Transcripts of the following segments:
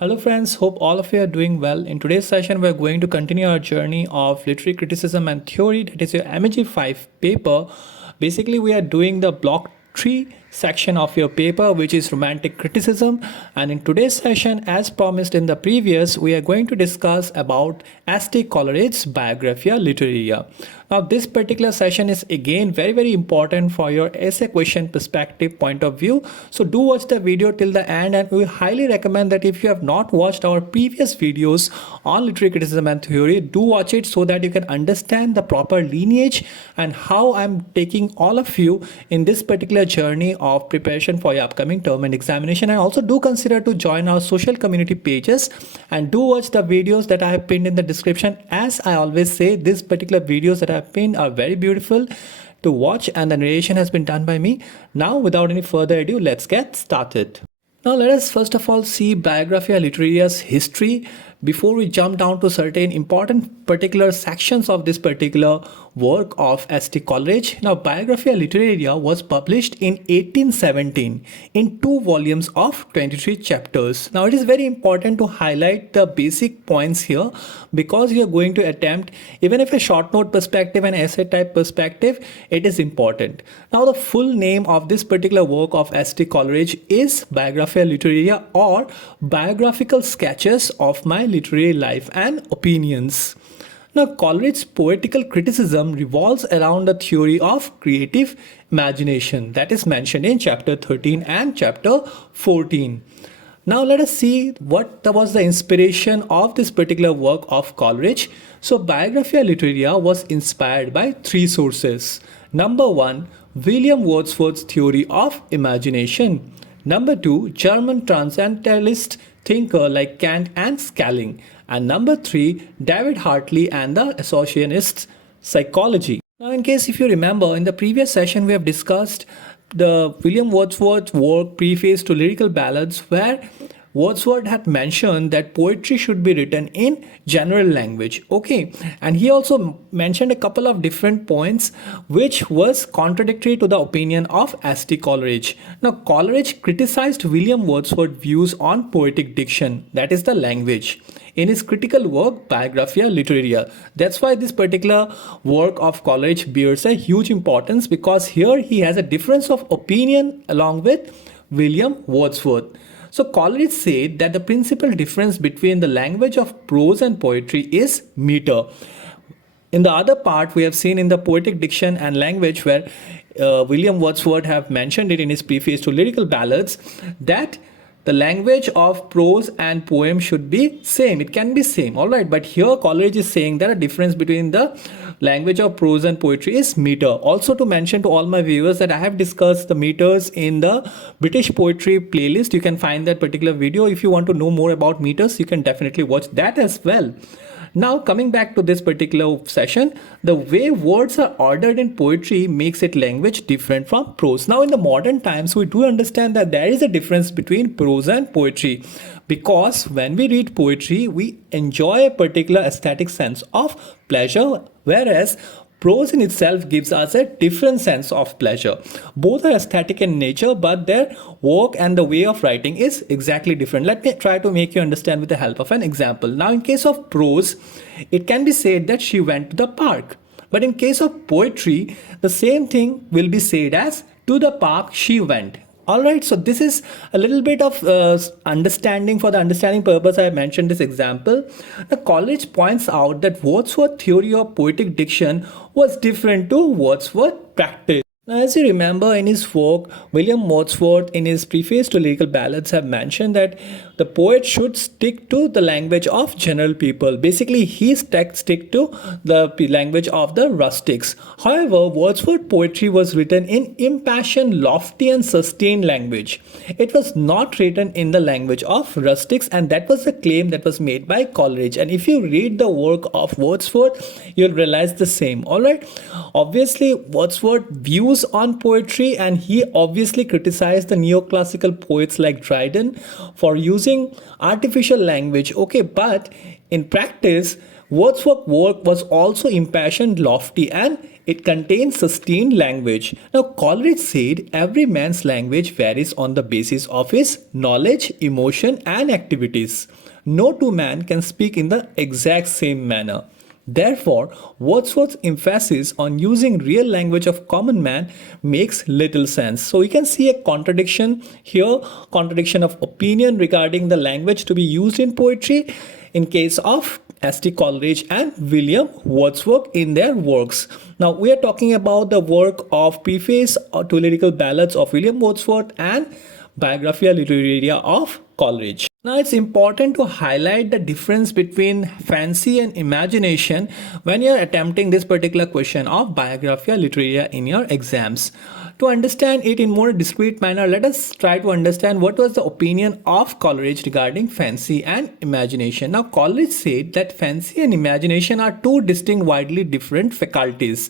Hello friends, hope all of you are doing well. In today's session, we're going to continue our journey of literary criticism and theory, that is your MG5 paper. Basically, we are doing the block 3 section of your paper, which is romantic criticism. And in today's session, as promised in the previous, we are going to discuss about S.T. Coleridge's Biographia Literaria. Now, this particular session is again very important for your essay question perspective point of view. So do watch the video till the end, and we highly recommend that if you have not watched our previous videos on literary criticism and theory, do watch it so that you can understand the proper lineage and how I'm taking all of you in this particular journey of preparation for your upcoming term and examination. And also do consider to join our social community pages and do watch the videos that I have pinned in the description. As I always say, these particular videos that I have pinned are very beautiful to watch, and the narration has been done by me. Now, without any further ado, let's get started. Now, let us first of all see Biographia Literaria's history before we jump down to certain important particular sections of this particular work of S.T. Coleridge. Now, Biographia Literaria was published in 1817 in 2 volumes of 23 chapters. Now, it is very important to highlight the basic points here because you are going to attempt, even if a short note perspective and essay type perspective, it is important. Now, the full name of this particular work of S.T. Coleridge is Biographia Literaria, or Biographical Sketches of My Literary Life and Opinions. Now, Coleridge's poetical criticism revolves around the theory of creative imagination that is mentioned in chapter 13 and chapter 14. Now, let us see what was the inspiration of this particular work of Coleridge. So, Biographia Literaria was inspired by 3 sources. Number 1, William Wordsworth's theory of imagination. Number 2, German transcendentalist thinker like Kant and Schelling. And number 3, David Hartley and the Associationists' psychology. Now, in case if you remember, in the previous session we have discussed the William Wordsworth work Preface to Lyrical Ballads, where Wordsworth had mentioned that poetry should be written in general language. Okay, and he also mentioned a couple of different points which was contradictory to the opinion of S.T. Coleridge. Now, Coleridge criticized William Wordsworth's views on poetic diction, that is the language, in his critical work Biographia Literaria. That's why this particular work of Coleridge bears a huge importance, because here he has a difference of opinion along with William Wordsworth. So Coleridge said that the principal difference between the language of prose and poetry is meter. In the other part, we have seen in the poetic diction and language, where William Wordsworth have mentioned it in his preface to Lyrical Ballads, that the language of prose and poem should be same. It can be same, all right. But here Coleridge is saying that a difference between the language of prose and poetry is meter. Also, to mention to all my viewers that I have discussed the meters in the British poetry playlist. You can find that particular video. If you want to know more about meters, you can definitely watch that as well. Now, coming back to this particular session, the way words are ordered in poetry makes it language different from prose. Now, in the modern times, we do understand that there is a difference between prose and poetry, because when we read poetry, we enjoy a particular aesthetic sense of pleasure, whereas prose in itself gives us a different sense of pleasure. Both are aesthetic in nature, but their work and the way of writing is exactly different. Let me try to make you understand with the help of an example. Now, in case of prose, it can be said that she went to the park. But in case of poetry, the same thing will be said as to the park she went. Alright, so this is a little bit of understanding. For the understanding purpose, I have mentioned this example. The Coleridge points out that Wordsworth's theory of poetic diction was different to Wordsworth's practice. Now, as you remember in his work, William Wordsworth in his preface to Lyrical Ballads have mentioned that the poet should stick to the language of general people. Basically, he stick to the language of the rustics. However, Wordsworth's poetry was written in impassioned, lofty and sustained language. It was not written in the language of rustics, and that was the claim that was made by Coleridge. And if you read the work of Wordsworth, you'll realize the same. Alright, obviously Wordsworth views on poetry, and he obviously criticized the neoclassical poets like Dryden for using artificial language. Okay, but in practice, Wordsworth's work was also impassioned, lofty and It contains sustained language. Now, Coleridge said every man's language varies on the basis of his knowledge, emotion, and activities. No two men can speak in the exact same manner. Therefore, Wordsworth's emphasis on using real language of common man makes little sense. So we can see a contradiction here, contradiction of opinion regarding the language to be used in poetry in case of S.T. Coleridge and William Wordsworth in their works. Now we are talking about the work of Preface to Lyrical Ballads of William Wordsworth and Biographia Literaria of Coleridge. Now it's important to highlight the difference between fancy and imagination when you're attempting this particular question of Biographia Literaria in your exams. To understand it in more discrete manner, let us try to understand what was the opinion of Coleridge regarding fancy and imagination. Now, Coleridge said that fancy and imagination are two distinct, widely different faculties.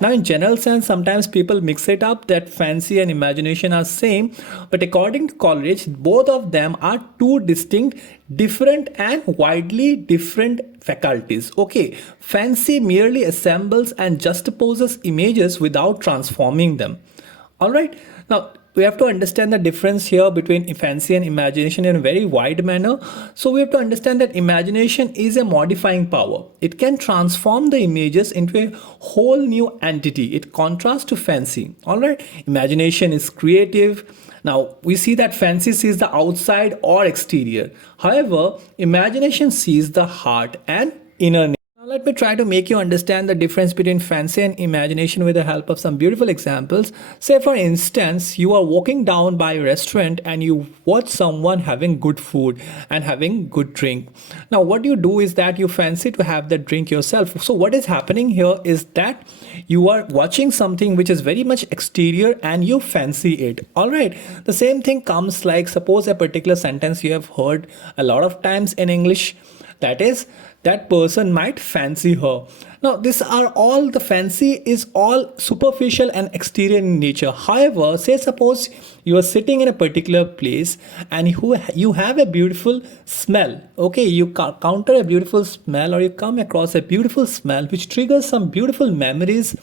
Now, in general sense, sometimes people mix it up that fancy and imagination are same, but according to Coleridge, both of them are two distinct, different and widely different faculties. Okay, fancy merely assembles and juxtaposes images without transforming them. All right, now we have to understand the difference here between fancy and imagination in a very wide manner. So we have to understand that imagination is a modifying power. It can transform the images into a whole new entity. It contrasts to fancy. All right, imagination is creative. Now we see that fancy sees the outside or exterior. However, imagination sees the heart and inner. Let me try to make you understand the difference between fancy and imagination with the help of some beautiful examples. Say for instance, you are walking down by a restaurant and you watch someone having good food and having good drink. Now what you do is that you fancy to have that drink yourself. So what is happening here is that you are watching something which is very much exterior and you fancy it. All right. The same thing comes like suppose a particular sentence you have heard a lot of times in English. That is, that person might fancy her. Now, these are all the fancy is all superficial and exterior in nature. However, say suppose you are sitting in a particular place and you have a beautiful smell. Okay, you counter a beautiful smell or you come across a beautiful smell which triggers some beautiful memories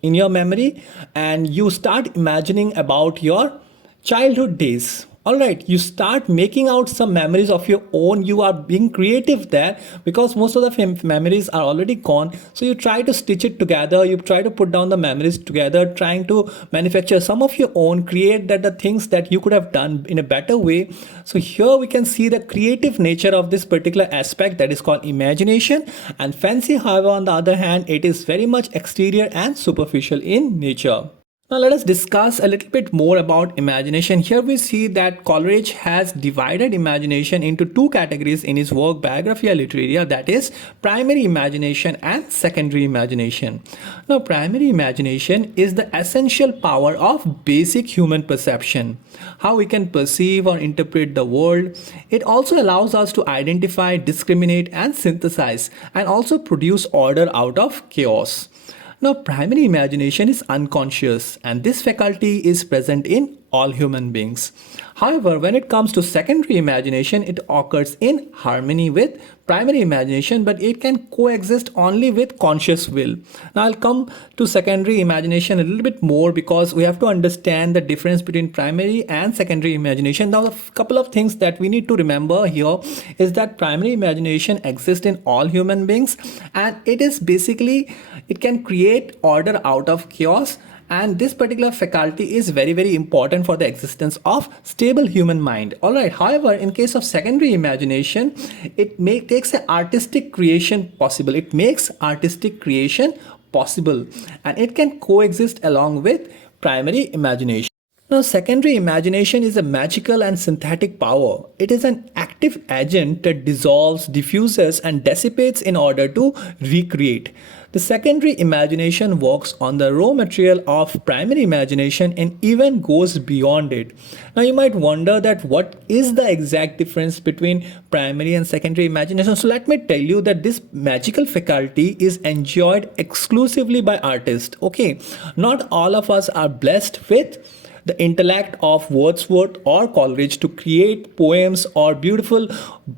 in your memory and you start imagining about your childhood days. All right, you start making out some memories of your own. You are being creative there because most of the memories are already gone. So you try to stitch it together. You try to put down the memories together, trying to manufacture some of your own, create that the things that you could have done in a better way. So here we can see the creative nature of this particular aspect that is called imagination. And fancy, however, on the other hand, it is very much exterior and superficial in nature. Now let us discuss a little bit more about imagination. Here we see that Coleridge has divided imagination into two categories in his work Biographia Literaria, that is primary imagination and secondary imagination. Now primary imagination is the essential power of basic human perception, how we can perceive or interpret the world. It also allows us to identify, discriminate and synthesize and also produce order out of chaos. Now, primary imagination is unconscious and this faculty is present in all human beings. However, when it comes to secondary imagination, it occurs in harmony with primary imagination, but it can coexist only with conscious will. Now, I'll come to secondary imagination a little bit more because we have to understand the difference between primary and secondary imagination. Now, a couple of things that we need to remember here is that primary imagination exists in all human beings and it is basically, it can create order out of chaos. And this particular faculty is very, very important for the existence of stable human mind. All right. However, in case of secondary imagination, it takes an artistic creation possible. It makes artistic creation possible and it can coexist along with primary imagination. Now, secondary imagination is a magical and synthetic power. It is an active agent that dissolves, diffuses, and dissipates in order to recreate. The secondary imagination works on the raw material of primary imagination and even goes beyond it. Now, you might wonder that what is the exact difference between primary and secondary imagination? So, let me tell you that this magical faculty is enjoyed exclusively by artists. Okay, not all of us are blessed with the intellect of Wordsworth or Coleridge to create poems or beautiful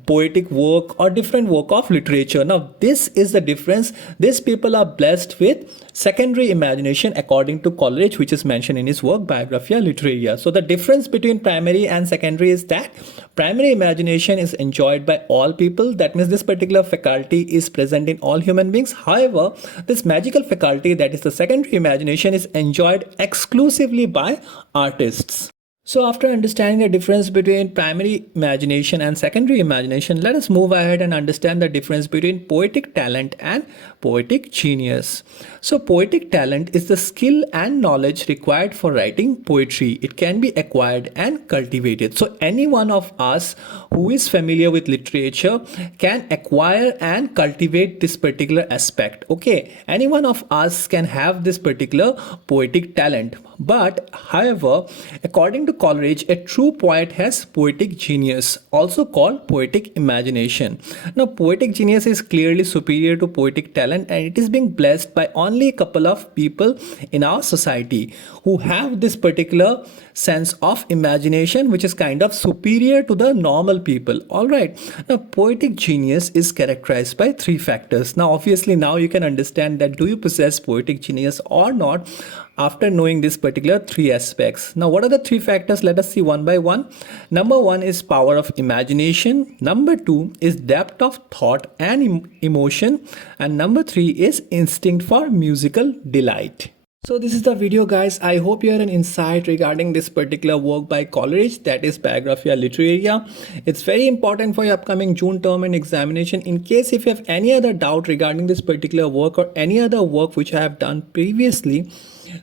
poetic work or different work of literature. Now, this is the difference. These people are blessed with secondary imagination according to Coleridge, which is mentioned in his work Biographia, Literaria. So the difference between primary and secondary is that primary imagination is enjoyed by all people. That means this particular faculty is present in all human beings. However, this magical faculty, that is the secondary imagination, is enjoyed exclusively by artists. So after understanding the difference between primary imagination and secondary imagination, let us move ahead and understand the difference between poetic talent and poetic genius. So poetic talent is the skill and knowledge required for writing poetry. It can be acquired and cultivated. So any one of us who is familiar with literature can acquire and cultivate this particular aspect. Okay, any one of us can have this particular poetic talent. But however, according to Coleridge, a true poet has poetic genius, also called poetic imagination. Now, poetic genius is clearly superior to poetic talent, and it is being blessed by only a couple of people in our society who have this particular sense of imagination, which is kind of superior to the normal people. All right. Now, poetic genius is characterized by three factors. Now, obviously, now you can understand that do you possess poetic genius or not after knowing this particular three aspects. Now, what are the three factors? Let us see one by one. Number one is power of imagination. Number two is depth of thought and emotion. And number three is instinct for musical delight. So this is the video, guys. I hope you had an insight regarding this particular work by Coleridge, that is Biographia Literaria. It's very important for your upcoming June term and examination. In case if you have any other doubt regarding this particular work or any other work which I have done previously,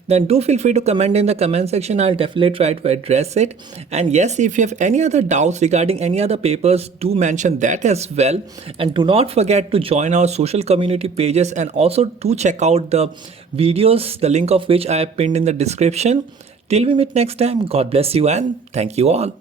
then do feel free to comment in the comment section. I'll definitely try to address it. And yes, if you have any other doubts regarding any other papers, do mention that as well. And do not forget to join our social community pages, and also do check out the videos, the link of which I have pinned in the description. Till we meet next time, God bless you and thank you all.